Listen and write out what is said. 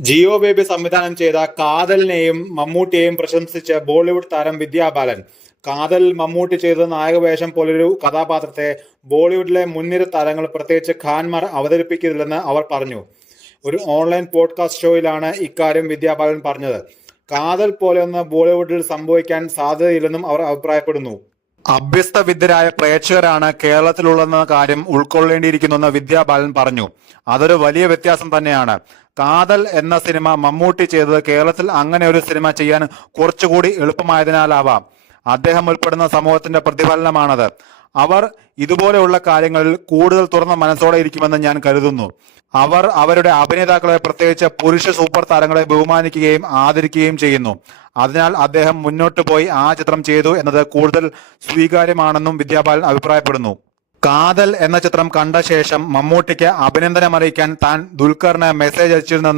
ജിയോ ബേബി സംവിധാനം ചെയ്ത കാതലിനെയും മമ്മൂട്ടിയെയും പ്രശംസിച്ച് ബോളിവുഡ് താരം വിദ്യാ ബാലൻ. കാതൽ മമ്മൂട്ടി ചെയ്ത നായകവേഷം പോലൊരു കഥാപാത്രത്തെ ബോളിവുഡിലെ മുൻനിര താരങ്ങൾ, പ്രത്യേകിച്ച് ഖാൻമാർ, അവതരിപ്പിക്കില്ലെന്ന് അവർ പറഞ്ഞു. ഒരു ഓൺലൈൻ പോഡ്കാസ്റ്റ് ഷോയിലാണ് ഇക്കാര്യം വിദ്യാ ബാലൻ പറഞ്ഞത്. കാതൽ പോലെയൊന്ന് ബോളിവുഡിൽ സംഭവിക്കാൻ സാധ്യതയില്ലെന്നും അവർ അഭിപ്രായപ്പെടുന്നു. അഭ്യസ്ത വിദ്യരായ പ്രേക്ഷകരാണ് കേരളത്തിലുള്ളതെന്ന കാര്യം ഉൾക്കൊള്ളേണ്ടിയിരിക്കുന്നുവെന്ന് വിദ്യാ ബാലൻ പറഞ്ഞു. അതൊരു വലിയ വ്യത്യാസം തന്നെയാണ്. കാതൽ എന്ന സിനിമ മമ്മൂട്ടി ചെയ്തത് കേരളത്തിൽ അങ്ങനെ ഒരു സിനിമ ചെയ്യാൻ കുറച്ചുകൂടി എളുപ്പമായതിനാലാവാം. അദ്ദേഹം ഉൾപ്പെടുന്ന സമൂഹത്തിന്റെ പ്രതിഫലനമാണത്. അവർ ഇതുപോലെയുള്ള കാര്യങ്ങളിൽ കൂടുതൽ തുറന്ന മനസ്സോടെ ഇരിക്കുമെന്ന് ഞാൻ കരുതുന്നു. അവർ അവരുടെ അഭിനേതാക്കളെ, പ്രത്യേകിച്ച് പുരുഷ സൂപ്പർ താരങ്ങളെ ബഹുമാനിക്കുകയും ആദരിക്കുകയും ചെയ്യുന്നു. അതിനാൽ അദ്ദേഹം മുന്നോട്ട് പോയി ആ ചിത്രം ചെയ്തു എന്നത് കൂടുതൽ സ്വീകാര്യമാണെന്നും വിദ്യാ ബാലൻ അഭിപ്രായപ്പെടുന്നു. കാതൽ എന്ന ചിത്രം കണ്ട ശേഷം മമ്മൂട്ടിക്ക് അഭിനന്ദനം അറിയിക്കാൻ താൻ ദുൽഖറിന് മെസ്സേജ് അയച്ചിരുന്നെന്ന്